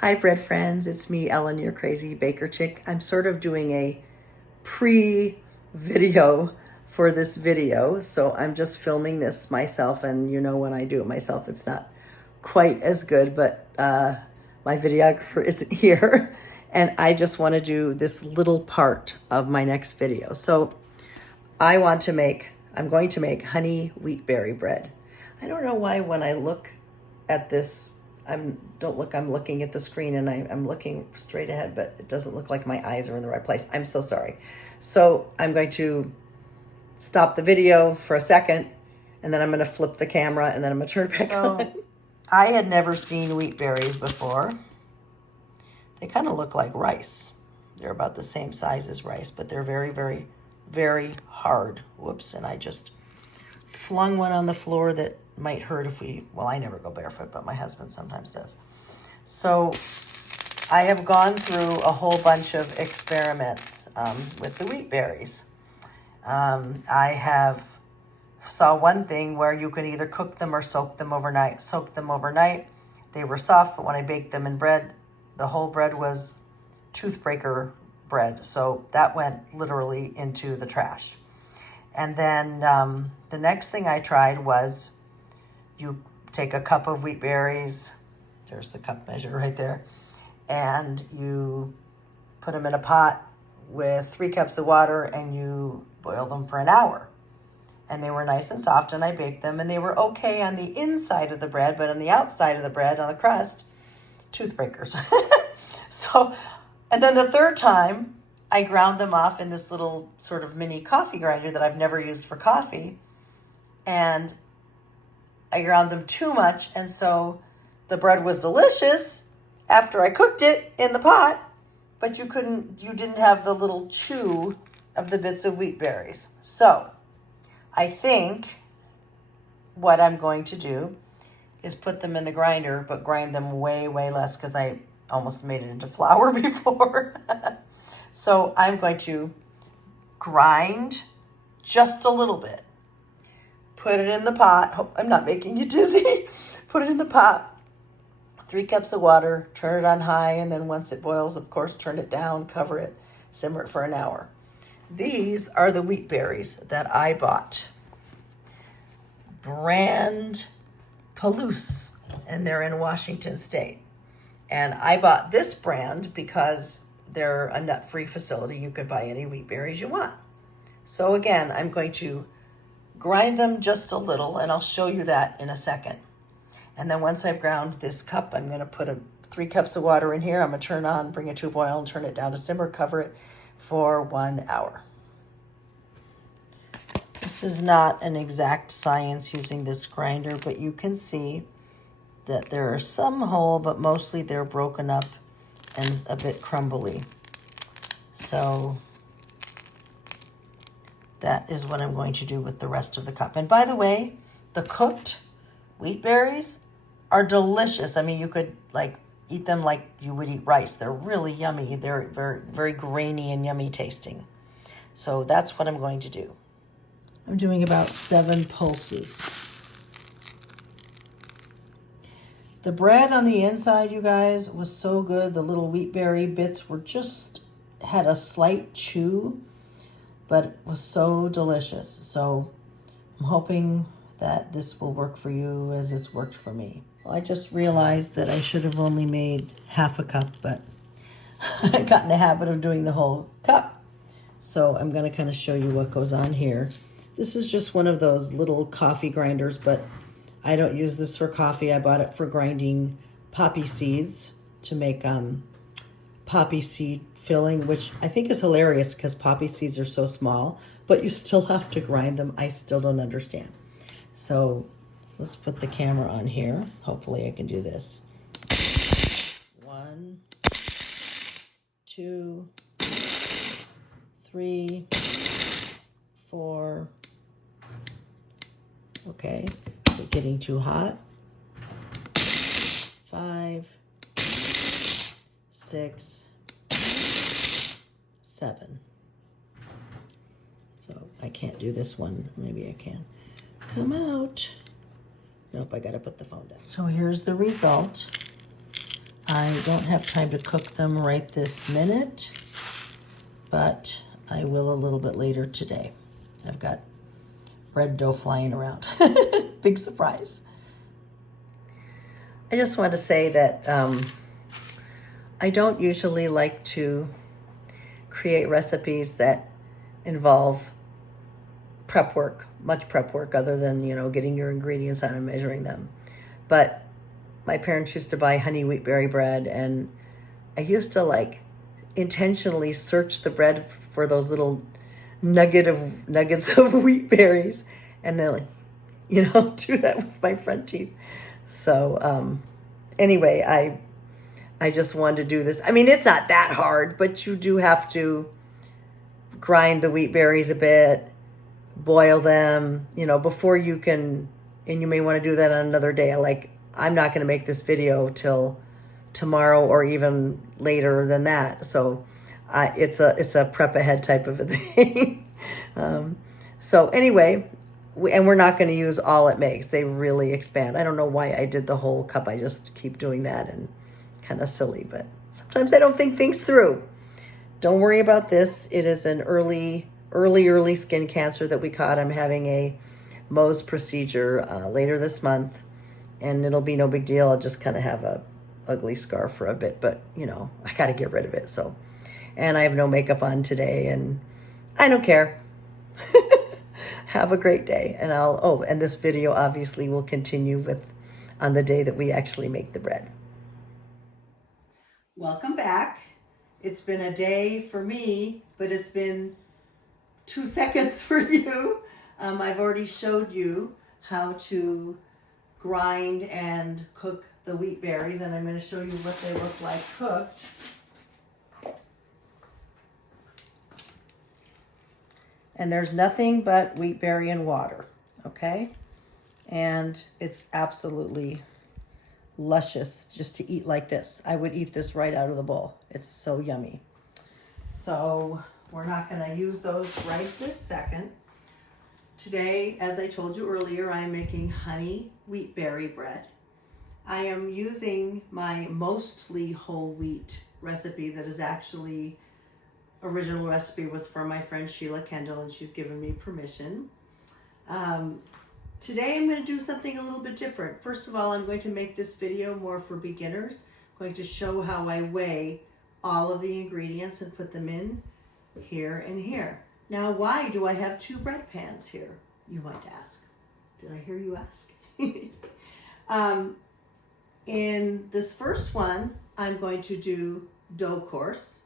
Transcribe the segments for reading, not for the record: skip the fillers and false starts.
Hi bread friends, it's me Ellen, your crazy baker chick. I'm sort of doing a pre-video for this video, so I'm just filming this myself, and you know when I do it myself it's not quite as good, but my videographer isn't here and I just want to do this little part of my next video. So I'm going to make honey wheat berry bread. I don't know why when I look at this, I'm looking at the screen and I'm looking straight ahead, but it doesn't look like my eyes are in the right place. I'm so sorry. So I'm going to stop the video for a second and then I'm going to flip the camera and then I'm going to turn it back on. I had never seen wheat berries before. They kind of look like rice. They're about the same size as rice, but they're very, very, very hard. Whoops, and I just flung one on the floor that might hurt if well, I never go barefoot, but my husband sometimes does. So I have gone through a whole bunch of experiments with the wheat berries. I saw one thing where you could either cook them or soak them overnight. They were soft, but when I baked them in bread, the whole bread was toothbreaker bread. So that went literally into the trash. And then the next thing I tried was you take a cup of wheat berries, there's the cup measure right there, and you put them in a pot with 3 cups of water and you boil them for an hour. And they were nice and soft and I baked them and they were okay on the inside of the bread, but on the outside of the bread, on the crust, toothbreakers. So, and then the third time, I ground them off in this little sort of mini coffee grinder that I've never used for coffee. And I ground them too much. And so the bread was delicious after I cooked it in the pot, but you didn't have the little chew of the bits of wheat berries. So I think what I'm going to do is put them in the grinder, but grind them way, way less because I almost made it into flour before. So I'm going to grind just a little bit. Put it in the pot. Hope I'm not making you dizzy. Put it in the pot. 3 cups of water. Turn it on high. And then once it boils, of course, turn it down, cover it, simmer it for an hour. These are the wheat berries that I bought. Brand Palouse. And they're in Washington State. And I bought this brand because they're a nut-free facility. You could buy any wheat berries you want. So again, I'm going to grind them just a little, and I'll show you that in a second. And then once I've ground this cup, I'm going to put 3 cups of water in here. I'm going to turn on, bring it to a boil, and turn it down to simmer, cover it for 1 hour. This is not an exact science using this grinder, but you can see that there are some whole, but mostly they're broken up and a bit crumbly. So that is what I'm going to do with the rest of the cup. And by the way, the cooked wheat berries are delicious. I mean, you could eat them like you would eat rice. They're really yummy. They're very, very grainy and yummy tasting. So that's what I'm going to do. I'm doing about 7 pulses. The bread on the inside, you guys, was so good. The little wheat berry bits had a slight chew, but it was so delicious. So I'm hoping that this will work for you as it's worked for me. Well, I just realized that I should have only made half a cup, but I got in the habit of doing the whole cup. So I'm going to kind of show you what goes on here. This is just one of those little coffee grinders, but I don't use this for coffee. I bought it for grinding poppy seeds to make poppy seed filling, which I think is hilarious because poppy seeds are so small, but you still have to grind them. I still don't understand. So let's put the camera on here. Hopefully I can do this. 1, 2, 3, 4. Okay. Is it getting too hot? 5, 6, 7. So I can't do this one. Maybe I can. Come out. Nope, I gotta put the phone down. So here's the result. I don't have time to cook them right this minute, but I will a little bit later today. I've got bread dough flying around. Big surprise. I just want to say that I don't usually like to create recipes that involve prep work, much prep work other than, getting your ingredients out and measuring them. But my parents used to buy honey wheat berry bread, and I used to intentionally search the bread for those little nuggets of wheat berries, and then do that with my front teeth. So anyway, I just wanted to do this. I mean, it's not that hard, but you do have to grind the wheat berries a bit, boil them, before you can, and you may want to do that on another day. I'm not going to make this video till tomorrow or even later than that. So it's a prep ahead type of a thing. So anyway, and we're not going to use all it makes. They really expand. I don't know why I did the whole cup. I just keep doing that, and kind of silly, but sometimes I don't think things through. Don't worry about this. It is an early skin cancer that we caught. I'm having a Mohs procedure later this month, and it'll be no big deal. I'll just kind of have a ugly scar for a bit, but I got to get rid of it. So, and I have no makeup on today, and I don't care. Have a great day. And and this video obviously will continue on the day that we actually make the bread. Welcome back. It's been a day for me, but it's been 2 seconds for you. I've already showed you how to grind and cook the wheat berries, and I'm going to show you what they look like cooked. And there's nothing but wheat berry and water, okay? And it's absolutely luscious just to eat like this. I would eat this right out of the bowl. It's so yummy. So we're not going to use those right this second. Today, as I told you earlier, I am making honey wheat berry bread. I am using my mostly whole wheat recipe that is actually original recipe was from my friend Sheila Kendall, and she's given me permission. Today I'm going to do something a little bit different. First of all, I'm going to make this video more for beginners. I'm going to show how I weigh all of the ingredients and put them in here and here. Now, why do I have 2 bread pans here? You might ask. Did I hear you ask? In this first one, I'm going to do dough course.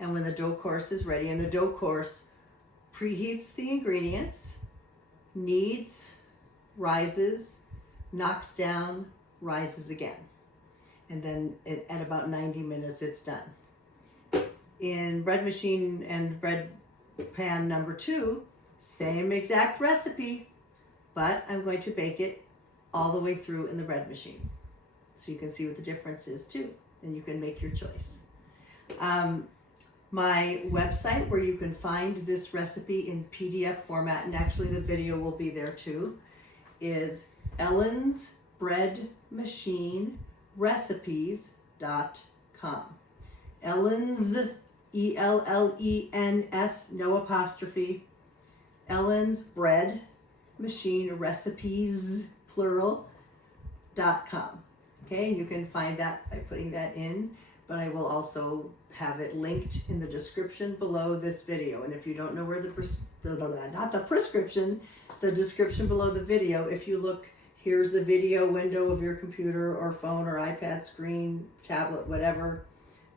And when the dough course is ready, and the dough course preheats the ingredients, kneads, rises, knocks down, rises again. And then at about 90 minutes, it's done. In bread machine and bread pan number 2, same exact recipe, but I'm going to bake it all the way through in the bread machine. So you can see what the difference is too, and you can make your choice. My website, where you can find this recipe in PDF format, and actually the video will be there too, is ellensbreadmachinerecipes.com. Ellens, ELLENS, no apostrophe. Ellens Bread Machine Recipes, plural.com. Okay, you can find that by putting that in, but I will also have it linked in the description below this video. And if you don't know where the description below the video, if you look, here's the video window of your computer or phone or iPad screen, tablet, whatever.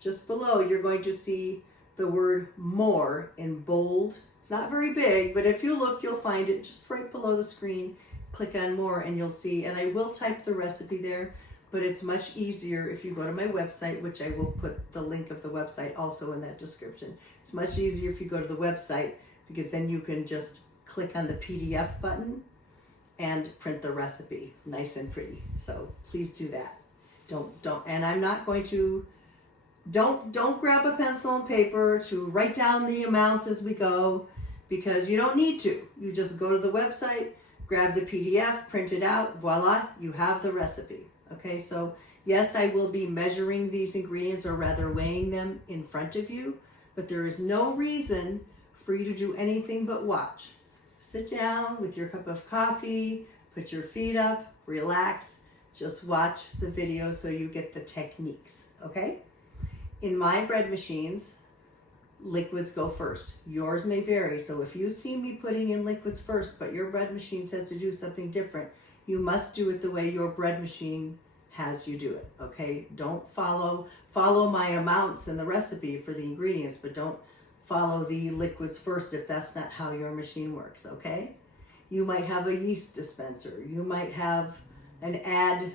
Just below, you're going to see the word more in bold. It's not very big, but if you look, you'll find it just right below the screen. Click on more and you'll see, and I will type the recipe there, but it's much easier if you go to my website, which I will put the link of the website also in that description. It's much easier if you go to the website, because then you can just click on the PDF button and print the recipe nice and pretty. So please do that. And I'm not going to, don't grab a pencil and paper to write down the amounts as we go, because you don't need to. You just go to the website, grab the PDF, print it out, voila, you have the recipe. Okay, so Yes, I will be measuring these ingredients, or rather weighing them in front of you, but there is no reason for you to do anything but watch. Sit down with your cup of coffee, put your feet up, relax, just watch the video so you get the techniques, okay? In my bread machines, liquids go first. Yours may vary, so if you see me putting in liquids first, but your bread machine says to do something different, you must do it the way your bread machine has you do it, okay? Don't follow my amounts in the recipe for the ingredients, but don't follow the liquids first if that's not how your machine works, okay? You might have a yeast dispenser. You might have an add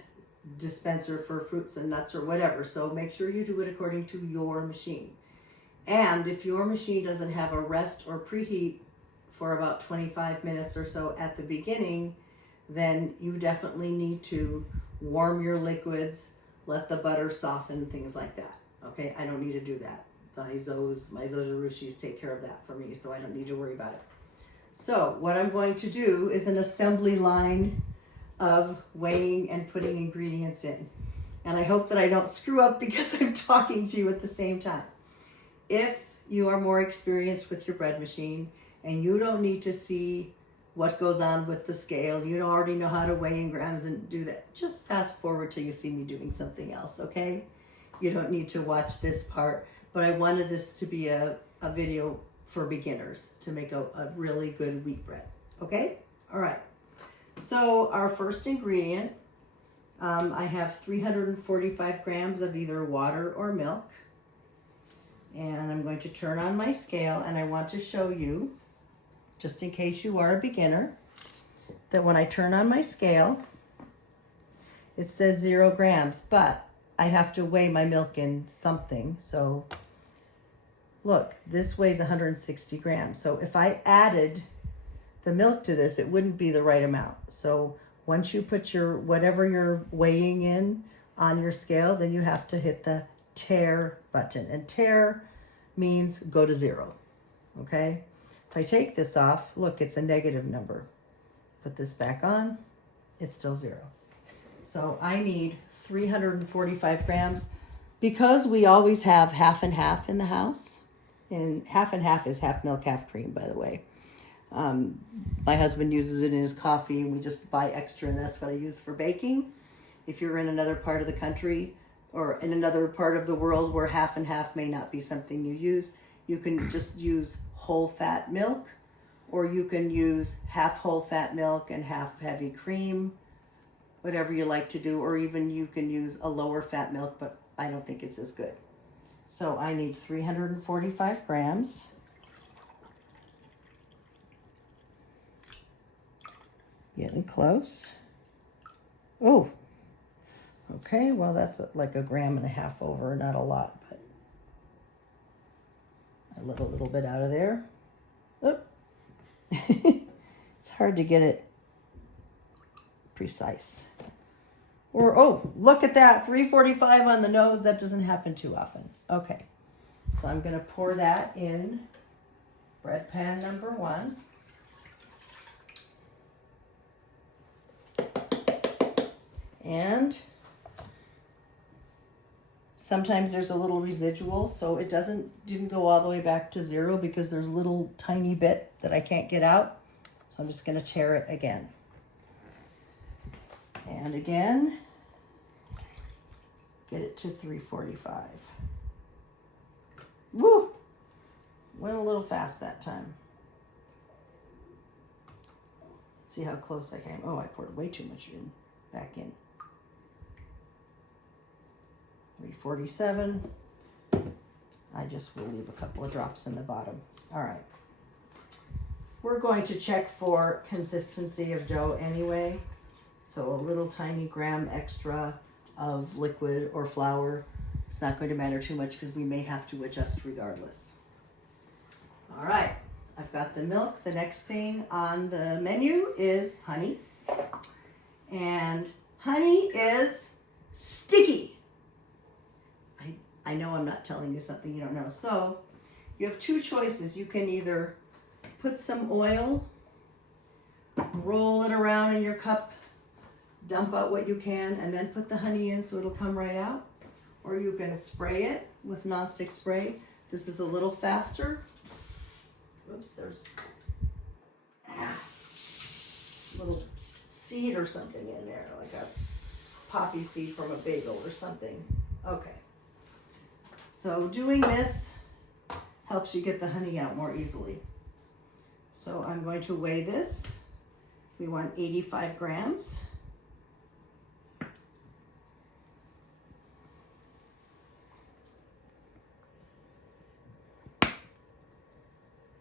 dispenser for fruits and nuts or whatever, so make sure you do it according to your machine. And if your machine doesn't have a rest or preheat for about 25 minutes or so at the beginning, then you definitely need to warm your liquids, let the butter soften, things like that. Okay, I don't need to do that. My Zojirushis take care of that for me, so I don't need to worry about it. So what I'm going to do is an assembly line of weighing and putting ingredients in. And I hope that I don't screw up because I'm talking to you at the same time. If you are more experienced with your bread machine and you don't need to see what goes on with the scale, you already know how to weigh in grams and do that, just fast forward till you see me doing something else, okay? You don't need to watch this part, but I wanted this to be a video for beginners to make a really good wheat bread, okay? All right, so our first ingredient, I have 345 grams of either water or milk. And I'm going to turn on my scale, and I want to show you, just in case you are a beginner, that when I turn on my scale, it says 0 grams, but I have to weigh my milk in something. So look, this weighs 160 grams. So if I added the milk to this, it wouldn't be the right amount. So once you put your whatever you're weighing in on your scale, then you have to hit the tare button, and tare means go to 0. Okay, if I take this off, look, it's a negative number. Put this back on, it's still 0. So I need 345 grams because we always have half and half in the house, and half and half is half milk, half cream, by the way. My husband uses it in his coffee, and we just buy extra, and that's what I use for baking. If you're in another part of the country or in another part of the world where half and half may not be something you use, you can just use whole fat milk, or you can use half whole fat milk and half heavy cream, whatever you like to do, or even you can use a lower fat milk, but I don't think it's as good. So I need 345 grams. Getting close. Oh, okay, well that's like 1.5 grams over, not a lot, but I let a little bit out of there. Oh. It's hard to get it precise. Or, oh, look at that, 345 on the nose. That doesn't happen too often. Okay, so I'm gonna pour that in bread pan number 1. And sometimes there's a little residual, so it didn't go all the way back to 0 because there's a little tiny bit that I can't get out. So I'm just gonna tare it again. And again, get it to 345. Woo! Went a little fast that time. Let's see how close I came. Oh, I poured way too much back in. 347. I just will leave a couple of drops in the bottom. All right. We're going to check for consistency of dough anyway. So a little tiny gram extra of liquid or flour. It's not going to matter too much because we may have to adjust regardless. All right. I've got the milk. The next thing on the menu is honey. And honey is sticky. I know I'm not telling you something you don't know. So you have 2 choices. You can either put some oil, roll it around in your cup, dump out what you can and then put the honey in so it'll come right out. Or you can spray it with nonstick spray. This is a little faster. Whoops, there's a little seed or something in there, like a poppy seed from a bagel or something. Okay. So doing this helps you get the honey out more easily. So I'm going to weigh this. We want 85 grams.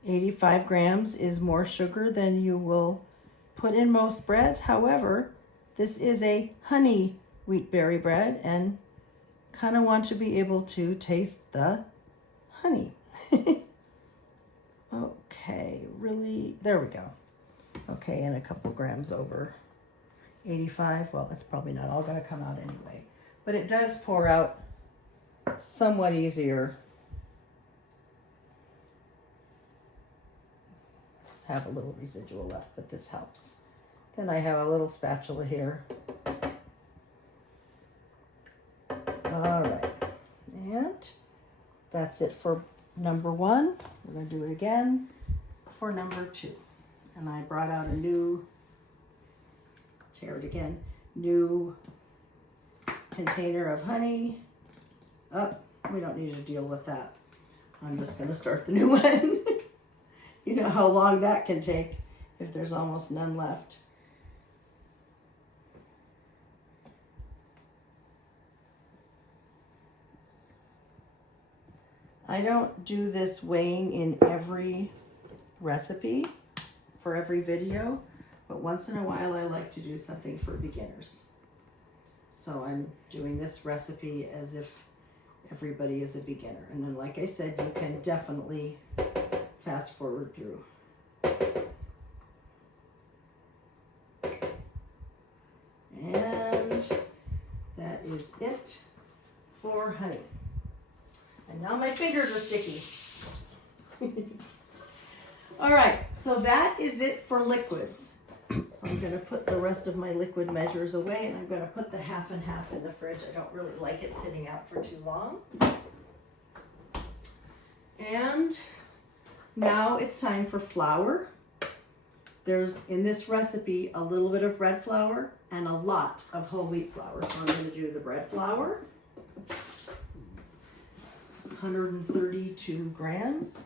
$85 grams is more sugar than you will put in most breads. However, this is a honey wheat berry bread and kind of want to be able to taste the honey. Okay, really, there we go. Okay, and a couple grams over 85. Well, it's probably not all going to come out anyway, but it does pour out somewhat easier. Have a little residual left, but this helps. Then I have a little spatula here. All right, and that's it for number 1. We're going to do it again for number 2. And I brought out a new, tear it again, new container of honey. Oh, we don't need to deal with that. I'm just going to start the new one. You know how long that can take if there's almost none left. I don't do this weighing in every recipe for every video, but once in a while I like to do something for beginners. So I'm doing this recipe as if everybody is a beginner. And then, like I said, you can definitely fast forward through. And that is it for honey. And now my fingers are sticky. All right, so that is it for liquids. So I'm going to put the rest of my liquid measures away, and I'm going to put the half and half in the fridge. I don't really like it sitting out for too long. And now it's time for flour. There's, in this recipe, a little bit of bread flour and a lot of whole wheat flour. So I'm going to do the bread flour. 132 grams.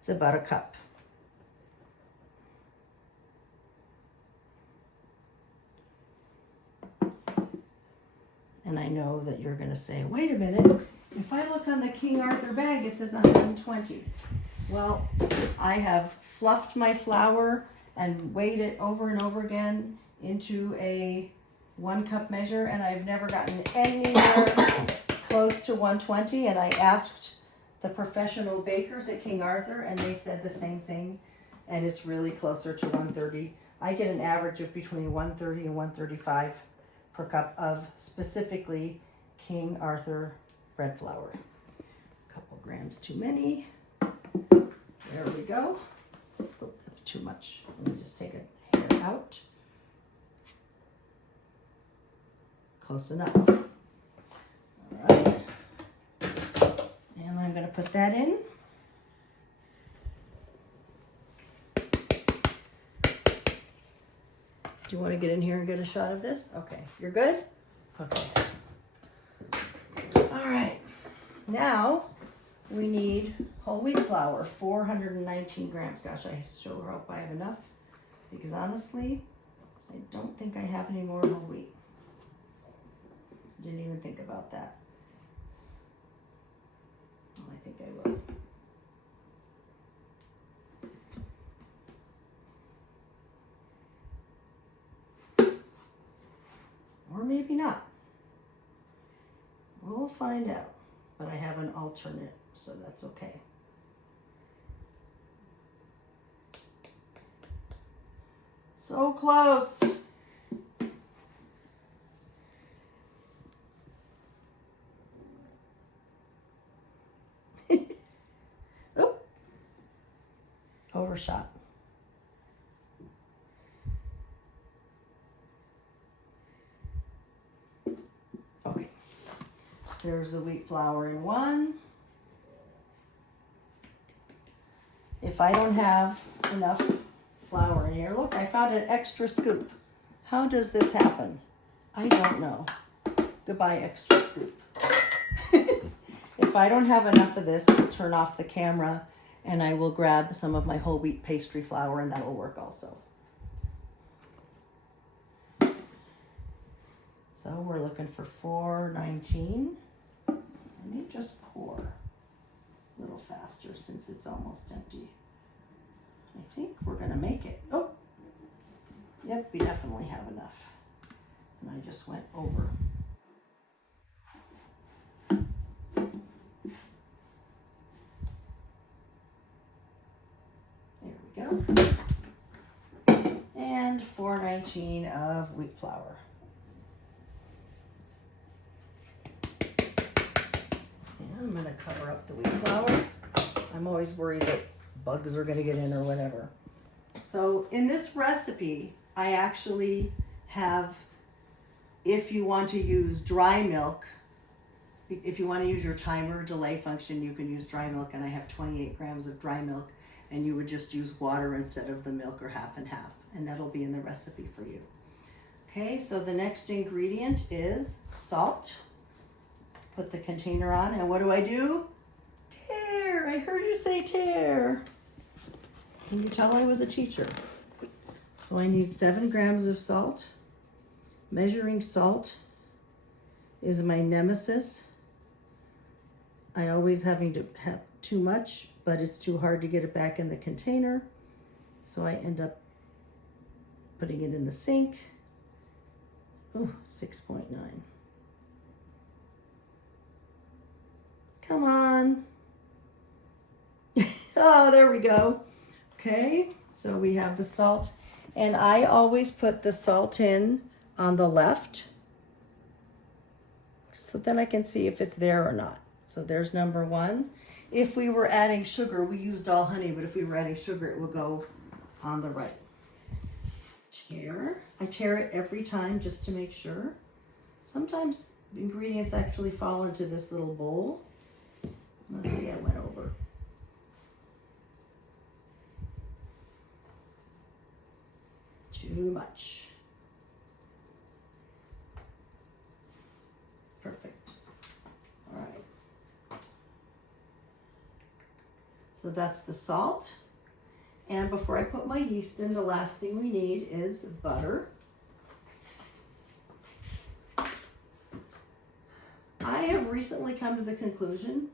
It's about a cup. And I know that you're going to say, wait a minute, if I look on the King Arthur bag, it says 120. Well, I have fluffed my flour and weighed it over and over again into a 1 cup measure, and I've never gotten anywhere close to 120. And I asked the professional bakers at King Arthur, and they said the same thing, and it's really closer to 130. I get an average of between 130 and 135 per cup of specifically King Arthur bread flour. A couple grams too many. There we go. Oh, that's too much. Let me just take a hair out. Close enough. All right. And I'm going to put that in. Do you want to get in here and get a shot of this? Okay, you're good? Okay. All right. Now we need whole wheat flour, 419 grams. Gosh, I sure hope I have enough, because honestly, I don't think I have any more whole wheat. Didn't even think about that. Oh, I think I will. Or maybe not. We'll find out. But I have an alternate, so that's okay. So close. Oh, overshot. There's the wheat flour in one. If I don't have enough flour in here, look, I found an extra scoop. How does this happen? I don't know. Goodbye, extra scoop. If I don't have enough of this, I'll turn off the camera and I will grab some of my whole wheat pastry flour and that'll work also. So we're looking for 419. Let me just pour a little faster since it's almost empty. I think we're gonna make it. Oh, yep, we definitely have enough. And I just went over. There we go. And 419 of wheat flour. I'm going to cover up the wheat flour. I'm always worried that bugs are going to get in or whatever. So in this recipe, I actually have, if you want to use dry milk, if you want to use your timer delay function, you can use dry milk, and I have 28 grams of dry milk, and you would just use water instead of the milk, or half and half, and that'll be in the recipe for you. Okay, so the next ingredient is salt. Put the container on, and what do? Tare! I heard you say tare. Can you tell I was a teacher? So I need 7 grams of salt. Measuring salt is my nemesis. I always having to have too much, but it's too hard to get it back in the container. So I end up putting it in the sink. Oh, 6.9. Come on. Oh, there we go. Okay, so we have the salt. And I always put the salt in on the left, so then I can see if it's there or not. So there's number 1. If we were adding sugar, we used all honey, but if we were adding sugar, it would go on the right. Tare. I tare it every time just to make sure. Sometimes ingredients actually fall into this little bowl. Let's see, I went over. Too much. Perfect. All right. So that's the salt. And before I put my yeast in, the last thing we need is butter. I have recently come to the conclusion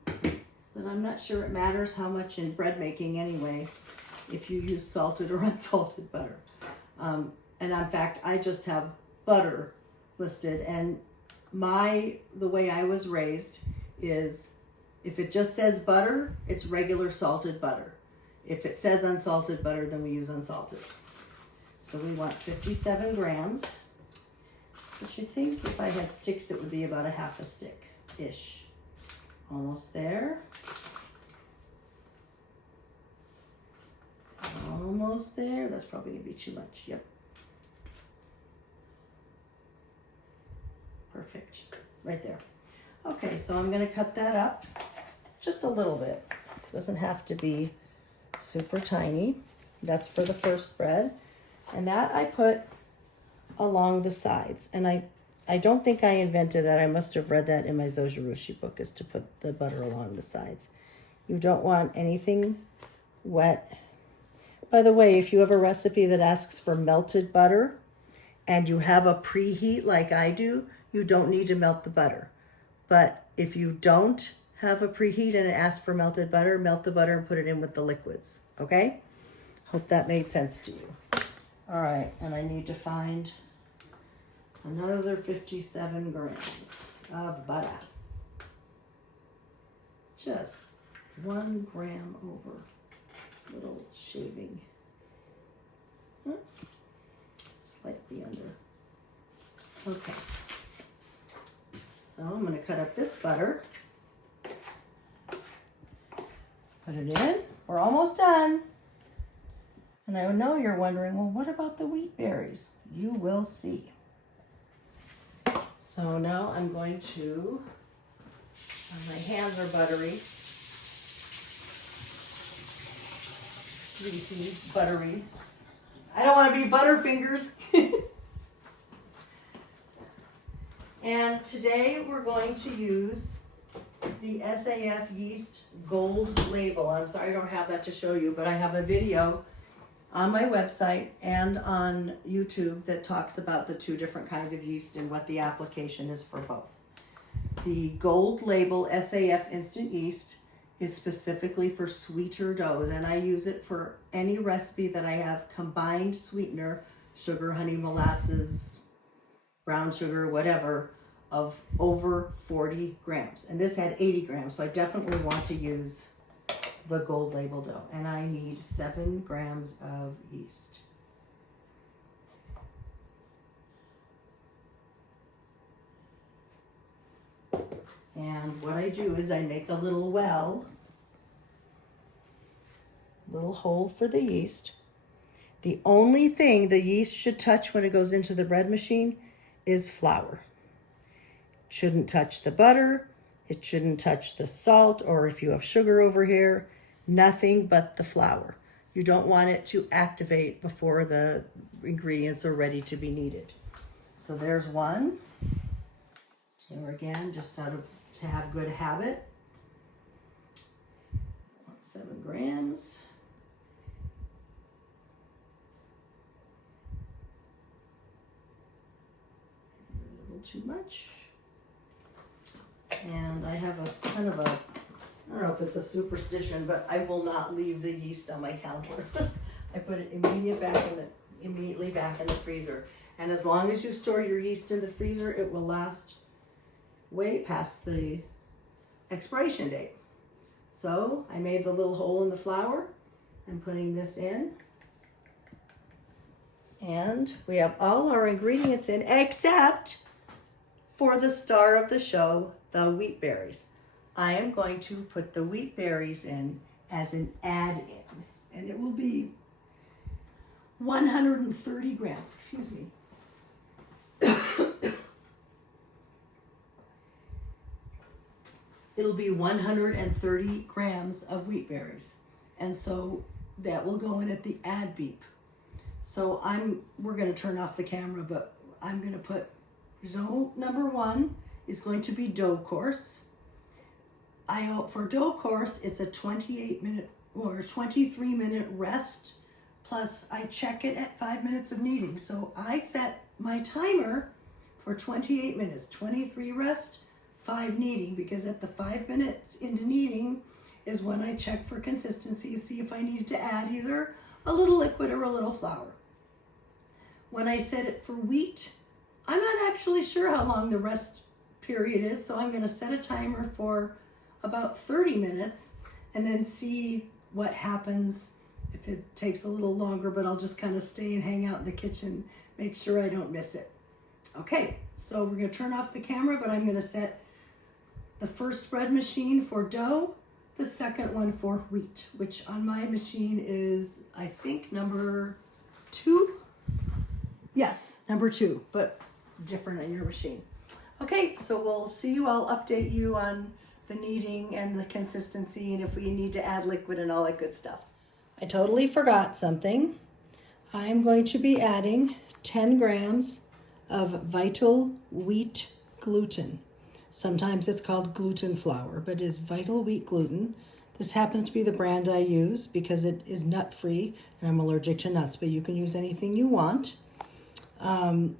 that I'm not sure it matters how much in bread making anyway, if you use salted or unsalted butter. And in fact, I just have butter listed, and the way I was raised is if it just says butter, it's regular salted butter. If it says unsalted butter, then we use unsalted. So we want 57 grams, which I think if I had sticks, it would be about a half a stick-ish. Almost there. Almost there. That's probably gonna be too much. Yep. Perfect. Right there. Okay, so I'm gonna cut that up just a little bit. Doesn't have to be super tiny. That's for the first bread. And that I put along the sides. And I don't think I invented that. I must have read that in my Zojirushi book, is to put the butter along the sides. You don't want anything wet. By the way, if you have a recipe that asks for melted butter and you have a preheat like I do, you don't need to melt the butter. But if you don't have a preheat and it asks for melted butter, melt the butter and put it in with the liquids, okay? Hope that made sense to you. All right, and I need to find another 57 grams of butter. Just 1 gram over. Little shaving. Slightly under. Okay. So I'm going to cut up this butter. Put it in. We're almost done. And I know you're wondering, well, what about the wheat berries? You will see. So now I'm going to My hands are buttery. Greasy, buttery. I don't want to be Butterfingers. And today we're going to use the SAF Yeast Gold Label. I'm sorry I don't have that to show you, but I have a video on my website and on YouTube that talks about the two different kinds of yeast and what the application is for both. The Gold Label SAF Instant Yeast is specifically for sweeter doughs, and I use it for any recipe that I have combined sweetener, sugar, honey, molasses, brown sugar, whatever, of over 40 grams. And this had 80 grams, so I definitely want to use the Gold Label dough. And I need 7 grams of yeast. And what I do is I make a little well, little hole for the yeast. The only thing the yeast should touch when it goes into the bread machine is flour. It shouldn't touch the butter. It shouldn't touch the salt, or if you have sugar over here, nothing but the flour. You don't want it to activate before the ingredients are ready to be kneaded. So there's one. Here again, just to have good habit. 7 grams. A little too much. And I have a kind of a, I don't know if it's a superstition, but I will not leave the yeast on my counter. I put it immediately back in the freezer. And as long as you store your yeast in the freezer, it will last way past the expiration date. So I made the little hole in the flour. I'm putting this in. And we have all our ingredients in except for the star of the show, the wheat berries. I am going to put the wheat berries in as an add-in, and it will be 130 grams, excuse me. It'll be 130 grams of wheat berries. And so that will go in at the add beep. So we're gonna turn off the camera, but I'm gonna put dough number 1 is going to be dough course. For dough course, it's a 28-minute or 23-minute rest, plus I check it at 5 minutes of kneading. So I set my timer for 28 minutes, 23 rest, 5 kneading, because at the 5 minutes into kneading is when I check for consistency, see if I needed to add either a little liquid or a little flour. When I set it for wheat, I'm not actually sure how long the rest period is, so I'm going to set a timer for about 30 minutes and then see what happens if it takes a little longer, but I'll just kind of stay and hang out in the kitchen, make sure I don't miss it. Okay, so we're going to turn off the camera, but I'm going to set the first bread machine for dough, the second one for wheat, which on my machine is, I think, number 2. Yes, number 2, but different on your machine. Okay, so we'll see you. I'll update you on the kneading and the consistency and if we need to add liquid and all that good stuff. I totally forgot something. I'm going to be adding 10 grams of Vital Wheat Gluten. Sometimes it's called gluten flour, but it is Vital Wheat Gluten. This happens to be the brand I use because it is nut-free and I'm allergic to nuts, but you can use anything you want. When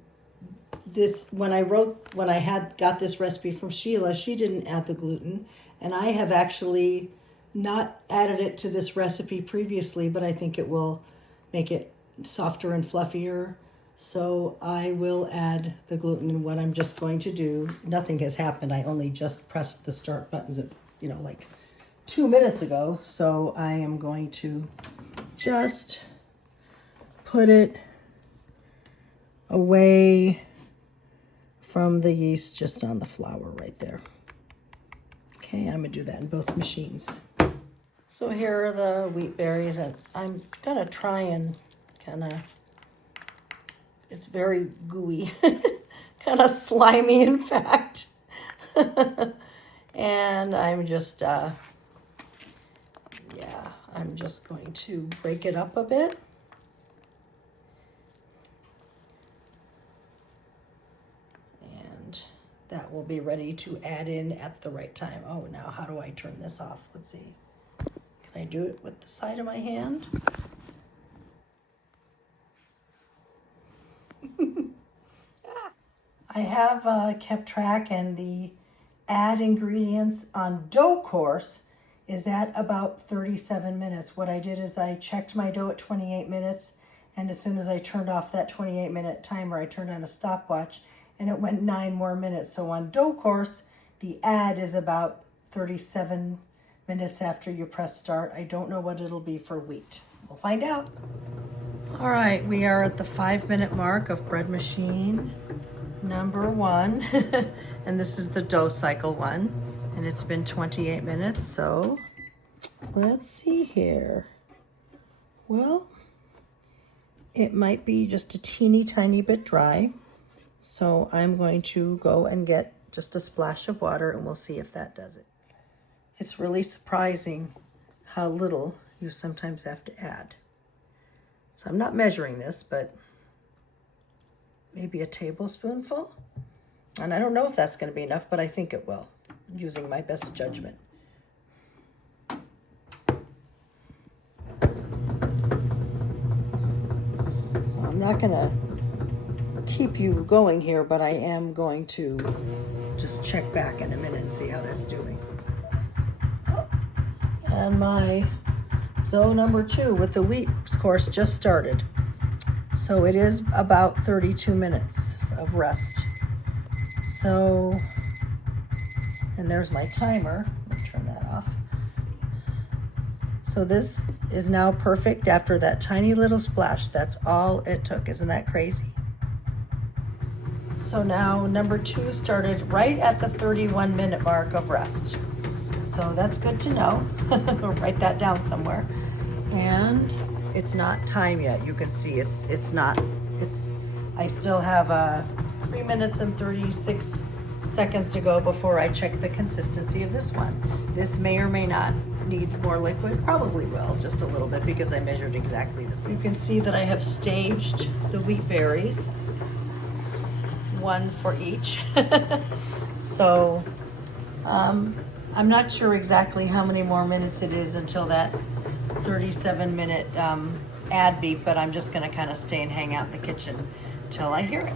I got this recipe from Sheila, she didn't add the gluten, and I have actually not added it to this recipe previously, but I think it will make it softer and fluffier. So I will add the gluten, and what I'm just going to do, nothing has happened. I only just pressed the start buttons, like 2 minutes ago. So I am going to just put it away from the yeast, just on the flour right there. Okay, I'm gonna do that in both machines. So here are the wheat berries, and I'm gonna try and it's very gooey, kind of slimy in fact. And I'm just, I'm just going to break it up a bit. And that will be ready to add in at the right time. Oh, now how do I turn this off? Let's see. Can I do it with the side of my hand? I have kept track, and the add ingredients on dough course is at about 37 minutes. What I did is I checked my dough at 28 minutes, and as soon as I turned off that 28-minute timer, I turned on a stopwatch, and it went 9 more minutes. So on dough course, the add is about 37 minutes after you press start. I don't know what it'll be for wheat. We'll find out. All right, we are at the 5-minute mark of bread machine number 1. And this is the dough cycle 1. And it's been 28 minutes, so let's see here. Well, it might be just a teeny tiny bit dry. So I'm going to go and get just a splash of water, and we'll see if that does it. It's really surprising how little you sometimes have to add. So I'm not measuring this, but maybe a tablespoonful. And I don't know if that's going to be enough, but I think it will, using my best judgment. So I'm not going to keep you going here, but I am going to just check back in a minute and see how that's doing. Oh, and my Zoe number 2 with the wheat course just started. So it is about 32 minutes of rest. So, and there's my timer. Let me turn that off. So this is now perfect after that tiny little splash. That's all it took. Isn't that crazy? So now number 2 started right at the 31-minute mark of rest. So that's good to know. Write that down somewhere. And it's not time yet. You can see I still have 3 minutes and 36 seconds to go before I check the consistency of this one. This may or may not need more liquid. Probably will, just a little bit, because I measured exactly the same. You can see that I have staged the wheat berries, 1 for each. So I'm not sure exactly how many more minutes it is until that 37-minute ad beep, but I'm just going to kind of stay and hang out in the kitchen till I hear it.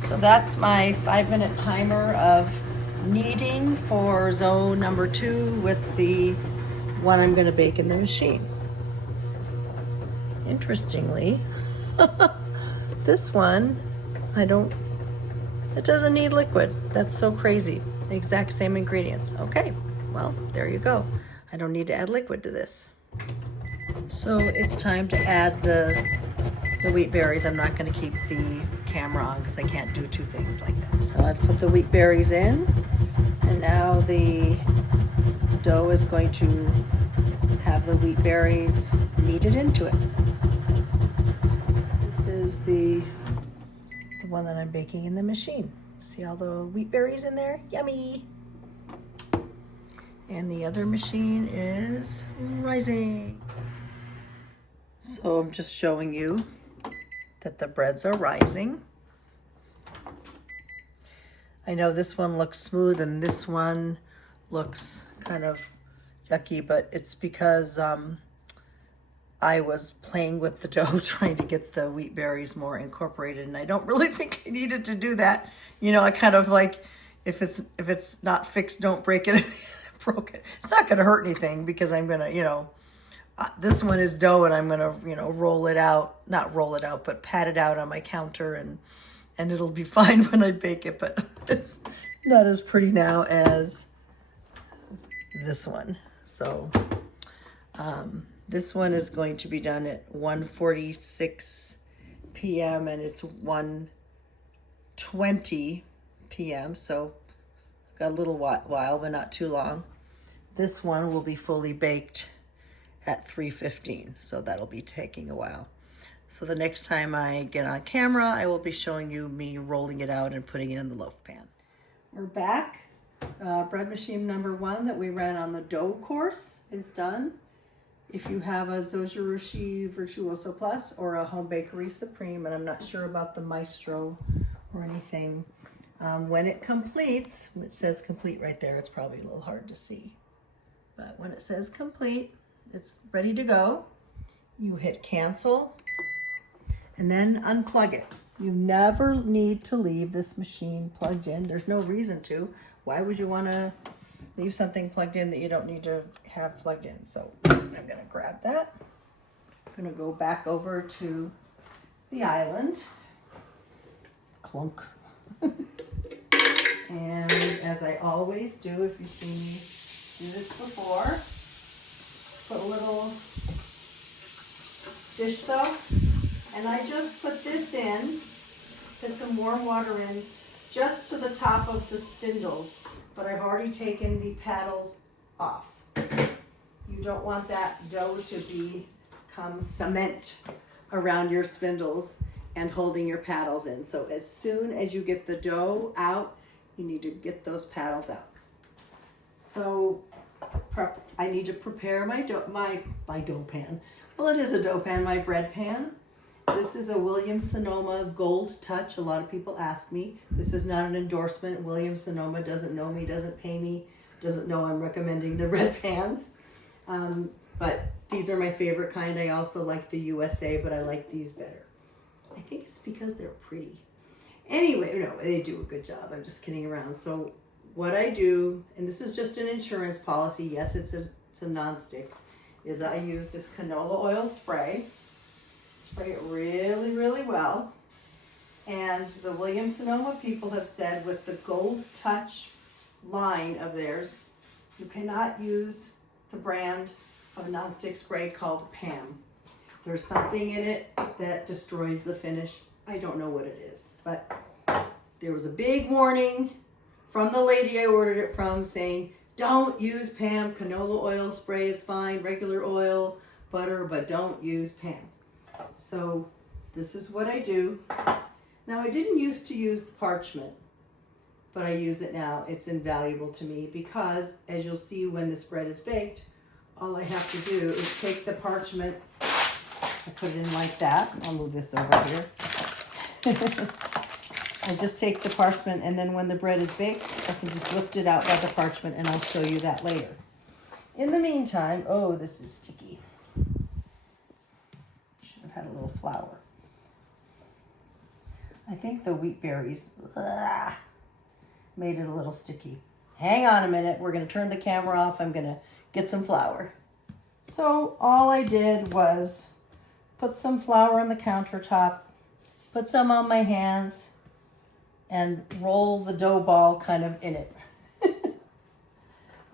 So that's my 5-minute timer of kneading for Zoe number 2 with the one I'm going to bake in the machine. Interestingly, this one, it doesn't need liquid. That's so crazy. The exact same ingredients. Okay, well, there you go. I don't need to add liquid to this. So it's time to add the wheat berries. I'm not going to keep the camera on because I can't do 2 things like that. So I've put the wheat berries in, and now the dough is going to have the wheat berries kneaded into it. This is the one that I'm baking in the machine. See all the wheat berries in there? Yummy! And the other machine is rising. So I'm just showing you that the breads are rising. I know this one looks smooth and this one looks kind of yucky, but it's because I was playing with the dough trying to get the wheat berries more incorporated, and I don't really think I needed to do that. You know, I kind of like, if it's not fixed, don't break it. Broke it. It's not going to hurt anything because I'm going to, this one is dough and I'm going to, roll it out, not roll it out, but pat it out on my counter, and it'll be fine when I bake it, but it's not as pretty now as this one. So this one is going to be done at 1:46 p.m. and it's 1:20 p.m. So got a little while, but not too long. This one will be fully baked at 3:15, so that'll be taking a while. So the next time I get on camera, I will be showing you me rolling it out and putting it in the loaf pan. We're back. bread machine number 1 that we ran on the dough course is done. If you have a Zojirushi Virtuoso Plus or a Home Bakery Supreme, and I'm not sure about the Maestro or anything, when it completes, which says complete right there, it's probably a little hard to see, but when it says complete, it's ready to go. You hit cancel and then unplug it. You never need to leave this machine plugged in. There's no reason to. Why would you want to leave something plugged in that you don't need to have plugged in? So I'm going to grab that. I'm going to go back over to the island. Clunk. And as I always do, if you've seen me do this before, put a little dish soap, and I just put this in, put some warm water in, just to the top of the spindles, but I've already taken the paddles off. You don't want that dough to become cement around your spindles and holding your paddles in. So as soon as you get the dough out, you need to get those paddles out. So I need to prepare my dough pan. Well, it is a dough pan, my bread pan. This is a Williams-Sonoma Gold Touch. A lot of people ask me. This is not an endorsement. Williams-Sonoma doesn't know me, doesn't pay me, doesn't know I'm recommending the bread pans. But these are my favorite kind. I also like the USA, but I like these better. I think it's because they're pretty. Anyway, no, they do a good job. I'm just kidding around. So what I do, and this is just an insurance policy. Yes, it's a non-stick, is I use this canola oil spray. Spray it really, really well. And the Williams-Sonoma people have said with the Gold Touch line of theirs, you cannot use the brand of nonstick spray called Pam. There's something in it that destroys the finish. I don't know what it is, but there was a big warning from the lady I ordered it from saying, don't use Pam. Canola oil spray is fine, regular oil, butter, but don't use Pam. So this is what I do. Now, I didn't used to use the Parchment, but I use it now. It's invaluable to me because, as you'll see when this bread is baked, all I have to do is take the Parchment, I put it in like that. I'll move this over here. I just take the Parchment, and then when the bread is baked, I can just lift it out by the Parchment, and I'll show you that later. In the meantime, oh, this is sticky. Should have had a little flour. I think the wheat berries made it a little sticky. Hang on a minute. We're going to turn the camera off. I'm going to get some flour. So all I did was put some flour on the countertop, put some on my hands, and roll the dough ball kind of in it. All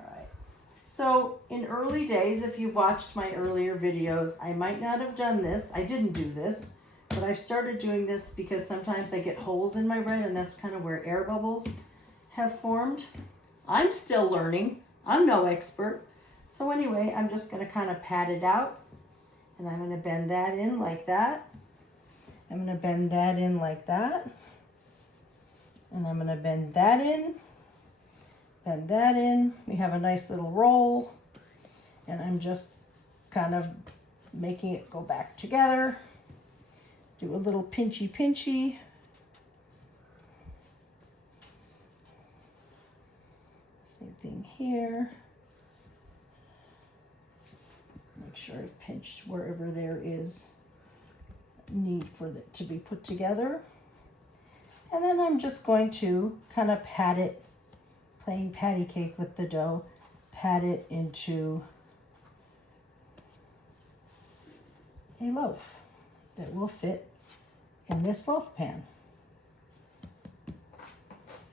right. So in early days, if you've watched my earlier videos, I might not have done this. I didn't do this, but I started doing this because sometimes I get holes in my bread, and that's kind of where air bubbles have formed. I'm still learning. I'm no expert. So anyway, I'm just going to kind of pat it out, and I'm going to bend that in like that. I'm going to bend that in like that. And I'm going to bend that in, bend that in. We have a nice little roll, and I'm just kind of making it go back together. Do a little pinchy pinchy. Same thing here. Make sure I've pinched wherever there is need for it to be put together. And then I'm just going to kind of pat it, playing patty cake with the dough, pat it into a loaf that will fit in this loaf pan.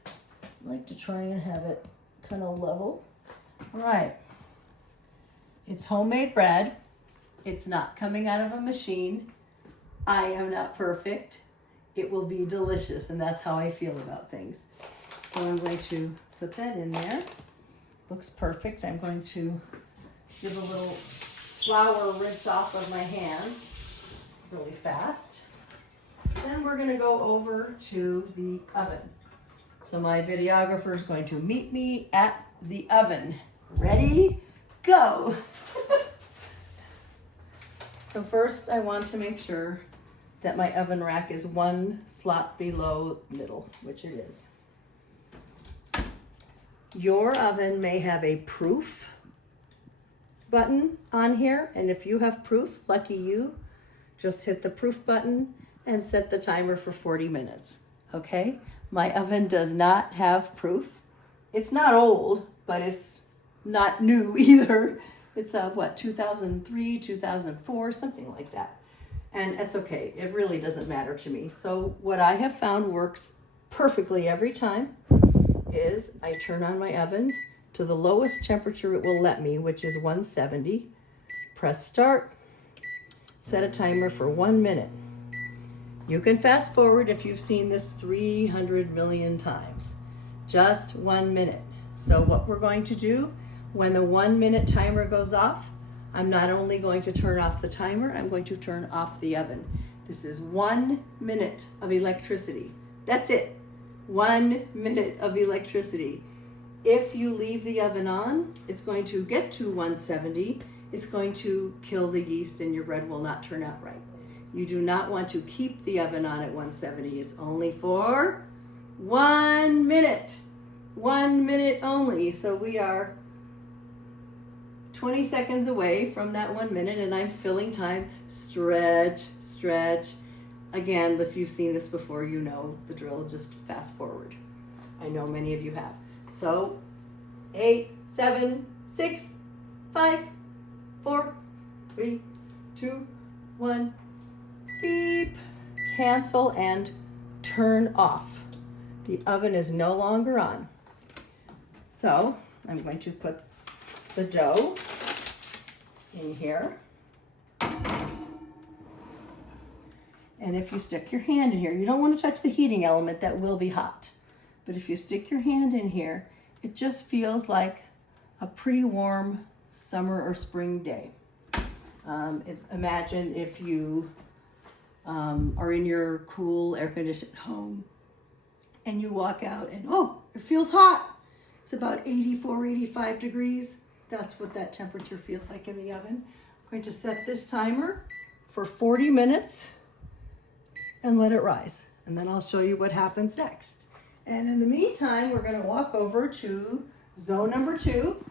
I like to try and have it kind of level. All right. It's homemade bread. It's not coming out of a machine. I am not perfect. It will be delicious, and that's how I feel about things. So I'm going to put that in there. Looks perfect. I'm going to give a little flour rinse off of my hands really fast. Then we're going to go over to the oven. So my videographer is going to meet me at the oven. Ready, go. So first I want to make sure that my oven rack is one slot below middle, which it is. Your oven may have a proof button on here, and if you have proof, lucky you, just hit the proof button and set the timer for 40 minutes, okay? My oven does not have proof. It's not old, but it's not new either. It's what, 2003, 2004, something like that. And it's okay, it really doesn't matter to me. So what I have found works perfectly every time is I turn on my oven to the lowest temperature it will let me, which is 170. Press start, set a timer for 1 minute. You can fast forward if you've seen this 300 million times. Just 1 minute. So what we're going to do, when the 1 minute timer goes off, I'm not only going to turn off the timer, I'm going to turn off the oven. This is 1 minute of electricity. That's it. 1 minute of electricity. If you leave the oven on, it's going to get to 170. It's going to kill the yeast and your bread will not turn out right. You do not want to keep the oven on at 170. It's only for 1 minute. 1 minute only. So we are 20 seconds away from that 1 minute, and I'm filling time. Stretch, stretch. Again, if you've seen this before, you know the drill. Just fast forward. I know many of you have. So 8, 7, 6, 5, 4, 3, 2, 1. Beep. Cancel and turn off. The oven is no longer on. So I'm going to put the dough in here. And if you stick your hand in here, you don't want to touch the heating element, that will be hot. But if you stick your hand in here, it just feels like a pretty warm summer or spring day. Imagine if you are in your cool air-conditioned home and you walk out and, oh, it feels hot. It's about 84, 85 degrees. That's what that temperature feels like in the oven. I'm going to set this timer for 40 minutes and let it rise. And then I'll show you what happens next. And in the meantime, we're going to walk over to zone number 2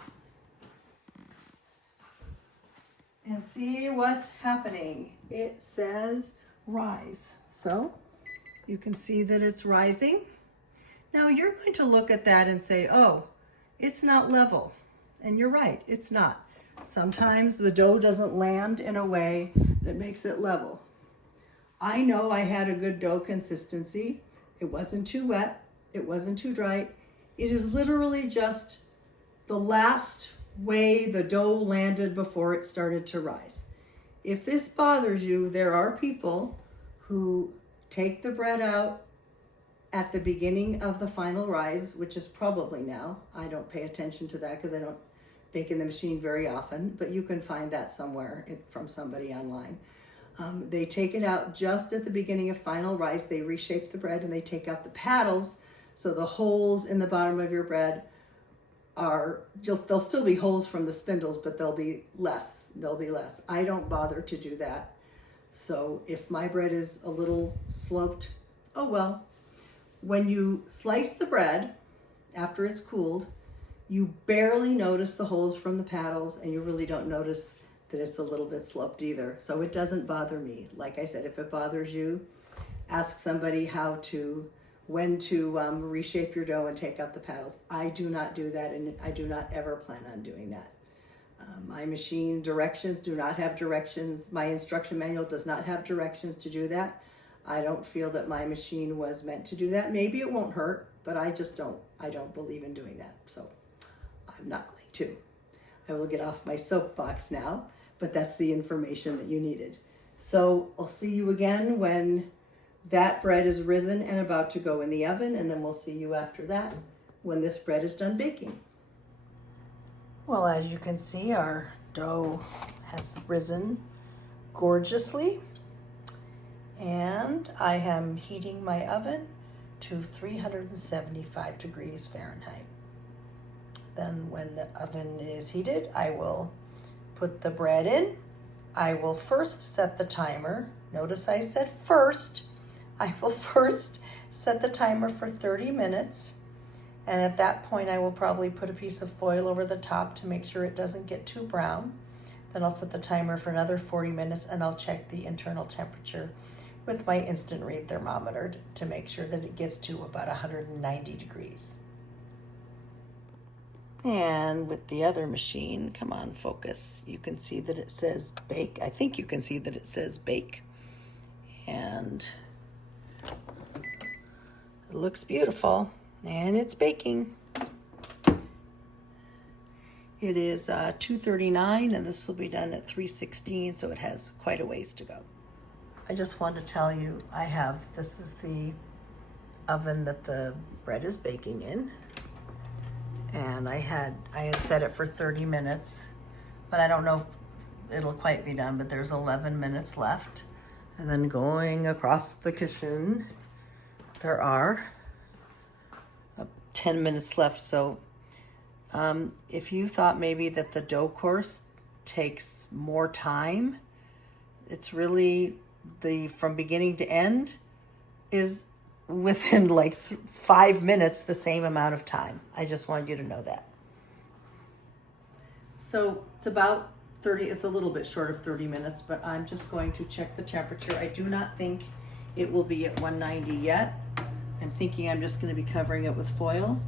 and see what's happening. It says rise. So you can see that it's rising. Now you're going to look at that and say, oh, it's not level. And you're right, it's not. Sometimes the dough doesn't land in a way that makes it level. I know I had a good dough consistency. It wasn't too wet. It wasn't too dry. It is literally just the last way the dough landed before it started to rise. If this bothers you, there are people who take the bread out at the beginning of the final rise, which is probably now. I don't pay attention to that because I don't bake in the machine very often, but you can find that somewhere from somebody online. They take it out just at the beginning of final rise. They reshape the bread and they take out the paddles, so the holes in the bottom of your bread are just, they'll still be holes from the spindles, but they'll be less. I don't bother to do that. So if my bread is a little sloped, oh well. When you slice the bread after it's cooled, you barely notice the holes from the paddles, and you really don't notice that it's a little bit sloped either. So it doesn't bother me. Like I said, if it bothers you, ask somebody when to reshape your dough and take out the paddles. I do not do that, and I do not ever plan on doing that. My machine directions do not have directions. My instruction manual does not have directions to do that. I don't feel that my machine was meant to do that. Maybe it won't hurt, but I don't believe in doing that. So I'm not going to. I will get off my soapbox now, but that's the information that you needed. So I'll see you again when that bread is risen and about to go in the oven, and then we'll see you after that when this bread is done baking. Well, as you can see, our dough has risen gorgeously, and I am heating my oven to 375 degrees Fahrenheit. Then when the oven is heated, I will put the bread in. I will first set the timer. Notice I said first. I will first set the timer for 30 minutes. And at that point, I will probably put a piece of foil over the top to make sure it doesn't get too brown. Then I'll set the timer for another 40 minutes and I'll check the internal temperature with my instant read thermometer to make sure that it gets to about 190 degrees. And with the other machine, come on, focus. You can see that it says bake. I think you can see that it says bake. And it looks beautiful, and it's baking. It is 2:39, and this will be done at 3:16, so it has quite a ways to go. I just wanted to tell you, this is the oven that the bread is baking in. And I had set it for 30 minutes, but I don't know if it'll quite be done, but there's 11 minutes left. And then going across the kitchen, there are 10 minutes left. So if you thought maybe that the dough course takes more time, it's really from beginning to end is within like 5 minutes, the same amount of time. I just wanted you to know that. So it's about 30, it's a little bit short of 30 minutes, but I'm just going to check the temperature. I do not think it will be at 190 yet. I'm thinking I'm just going to be covering it with foil.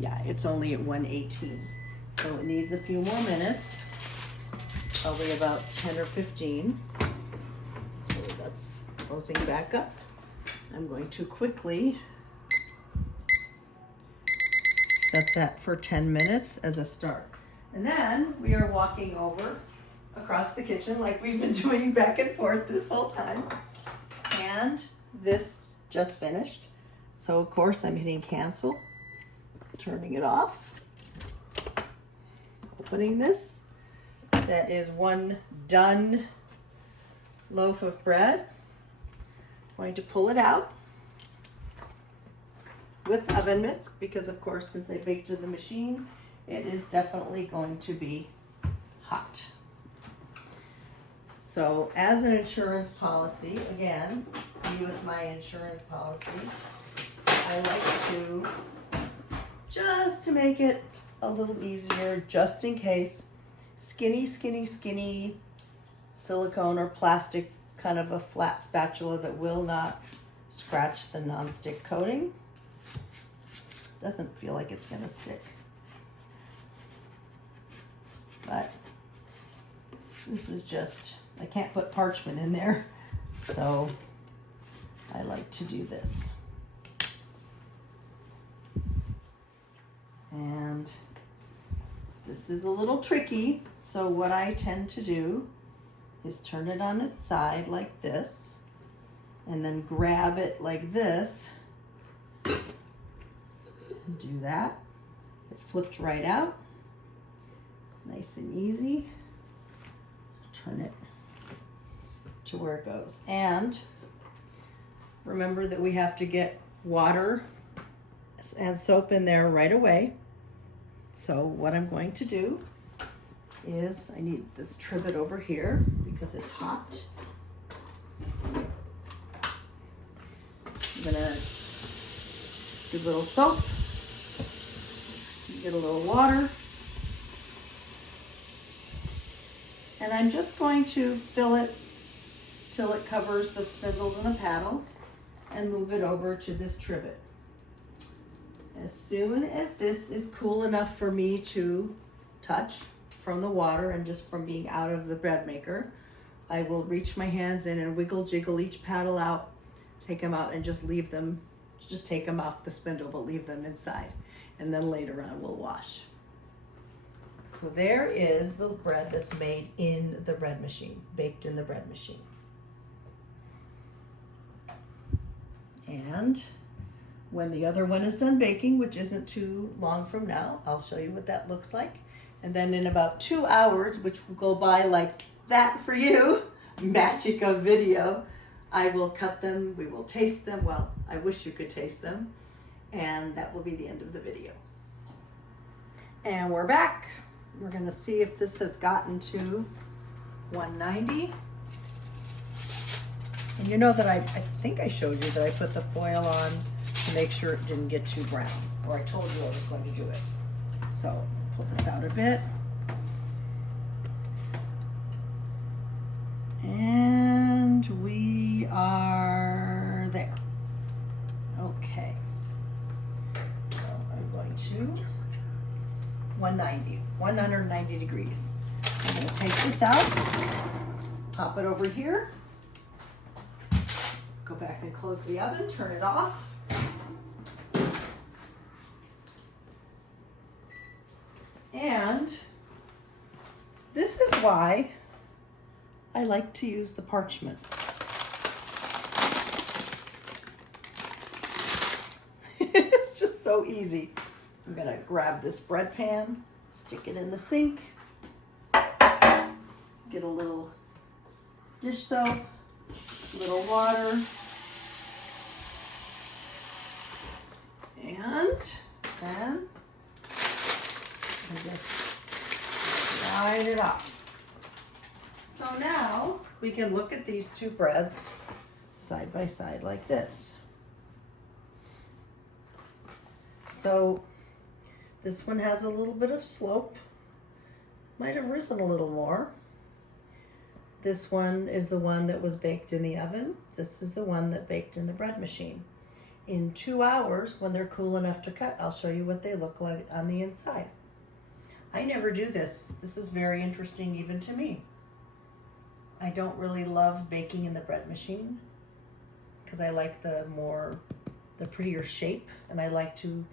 Yeah, it's only at 118. So it needs a few more minutes, probably about 10 or 15. So that's closing back up. I'm going to quickly set that for 10 minutes as a start. And then we are walking over across the kitchen like we've been doing back and forth this whole time. And this just finished. So of course I'm hitting cancel, turning it off, opening this. That is one done loaf of bread. Going to pull it out with oven mitts because of course since I baked in the machine, it is definitely going to be hot. So as an insurance policy, again, me with my insurance policies, I like to, just to make it a little easier, just in case, skinny silicone or plastic, kind of a flat spatula that will not scratch the nonstick coating. Doesn't feel like it's gonna stick. But this is just, I can't put parchment in there, so I like to do this. And this is a little tricky, so what I tend to do is turn it on its side like this, and then grab it like this, and do that. It flipped right out, nice and easy. Turn it to where it goes. And remember that we have to get water and soap in there right away. So what I'm going to do is I need this trivet over here because it's hot. I'm gonna do a little soap, get a little water, and I'm just going to fill it till it covers the spindles and the paddles and move it over to this trivet. As soon as this is cool enough for me to touch from the water and just from being out of the bread maker, I will reach my hands in and wiggle jiggle each paddle out, take them out and just leave them, just take them off the spindle but leave them inside. And then later on we'll wash. So there is the bread that's made in the bread machine, baked in the bread machine. And when the other one is done baking, which isn't too long from now, I'll show you what that looks like. And then in about 2 hours, which will go by like that for you, magic of video, I will cut them, we will taste them. Well, I wish you could taste them. And that will be the end of the video. And we're back. We're gonna see if this has gotten to 190. And you know that I think I showed you that I put the foil on to make sure it didn't get too brown, or I told you I was going to do it. So pull this out a bit. And we are there. Okay. So I'm going to 190 degrees. I'm going to take this out, pop it over here, go back and close the oven, turn it off. And this is why I like to use the Parchment. It's just so easy. I'm gonna grab this bread pan, stick it in the sink, get a little dish soap, a little water, and then just slide it up. So now we can look at these two breads side by side like this. So this one has a little bit of slope, might have risen a little more. This one is the one that was baked in the oven. This is the one that baked in the bread machine. In 2 hours, when they're cool enough to cut, I'll show you what they look like on the inside. I never do this. This is very interesting even to me. I don't really love baking in the bread machine because I like the prettier shape, and I like to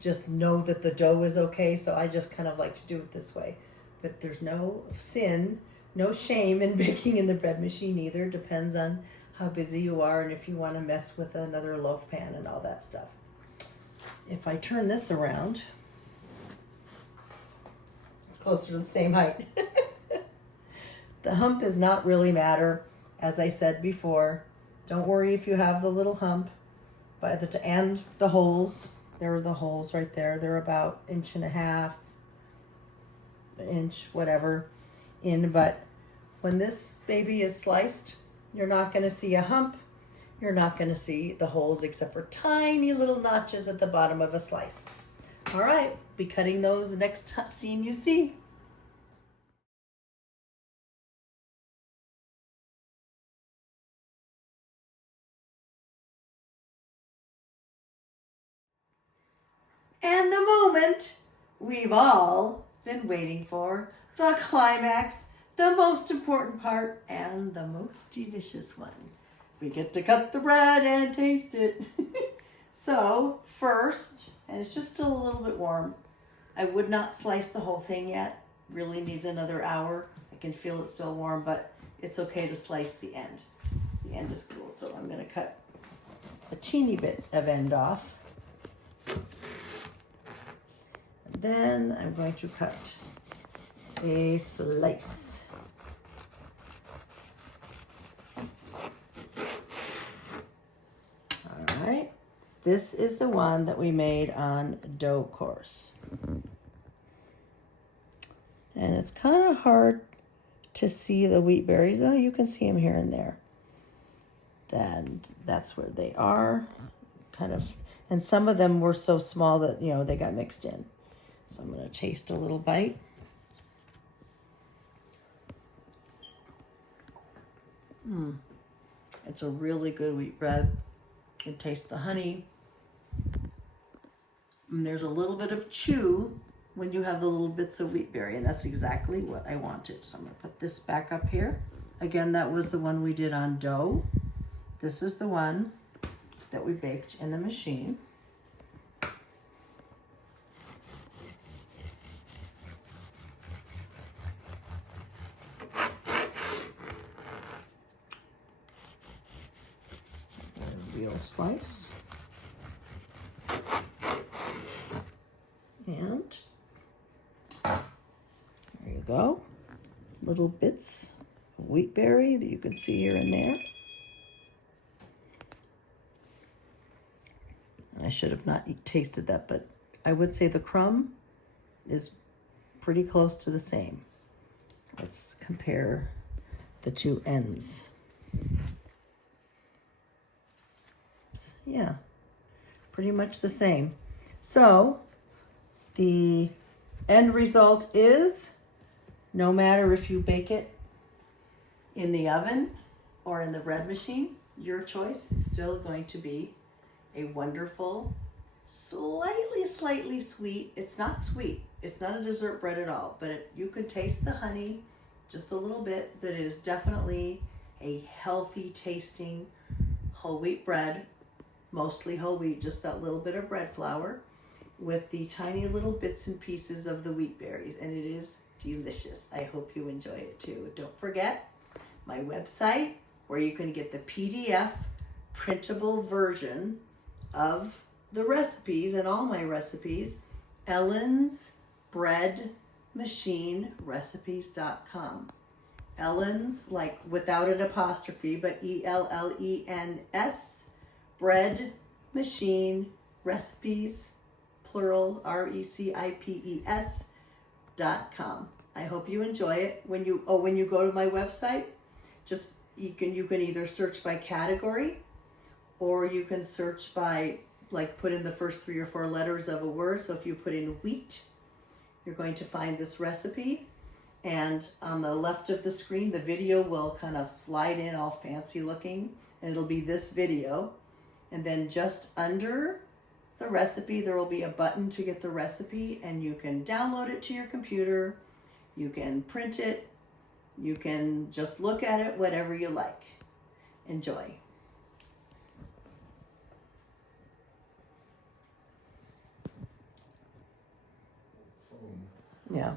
just know that the dough is okay, so I just kind of like to do it this way. But there's no sin, no shame in baking in the bread machine either. Depends on how busy you are and if you want to mess with another loaf pan and all that stuff. If I turn this around, it's closer to the same height. The hump does not really matter, as I said before. Don't worry if you have the little hump, and the holes. There are the holes right there. They're about 1.5 inch, whatever, in. But when this baby is sliced, you're not going to see a hump. You're not going to see the holes except for tiny little notches at the bottom of a slice. All right, be cutting those the next scene you see. And the moment we've all been waiting for, the climax, the most important part, and the most delicious one. We get to cut the bread and taste it. So first, and it's just still a little bit warm, I would not slice the whole thing yet. Really needs another hour. I can feel it still warm, but it's okay to slice the end. The end is cool, so I'm gonna cut a teeny bit of end off. Then I'm going to cut a slice. All right, this is the one that we made on dough course. And it's kind of hard to see the wheat berries. Oh, you can see them here and there. Then that's where they are, kind of. And some of them were so small that, you know, they got mixed in. So I'm going to taste a little bite. It's a really good wheat bread. You can taste the honey. And there's a little bit of chew when you have the little bits of wheat berry, and that's exactly what I wanted. So I'm going to put this back up here. Again, that was the one we did on dough. This is the one that we baked in the machine. Real slice, and there you go, little bits wheat berry that you can see here and there. And I should have not tasted that, but I would say the crumb is pretty close to the same. Let's compare the two ends. Yeah, pretty much the same. So the end result is, no matter if you bake it in the oven or in the bread machine, your choice, it's still going to be a wonderful, slightly sweet. It's not sweet. It's not a dessert bread at all, but you can taste the honey just a little bit, but it is definitely a healthy tasting whole wheat bread, mostly whole wheat, just that little bit of bread flour with the tiny little bits and pieces of the wheat berries, and it is delicious. I hope you enjoy it too. Don't forget my website where you can get the PDF printable version of the recipes and all my recipes, ellensbreadmachinerecipes.com. Ellen's, like without an apostrophe, but ELLENS, bread machine recipes, plural, RECIPES.com. I hope you enjoy it. When you go to my website, just you can either search by category, or you can search by, like, put in the first 3 or 4 letters of a word. So if you put in wheat, you're going to find this recipe. And on the left of the screen, the video will kind of slide in all fancy looking, and it'll be this video. And then just under the recipe, there will be a button to get the recipe, and you can download it to your computer. You can print it. You can just look at it, whatever you like. Enjoy. Yeah.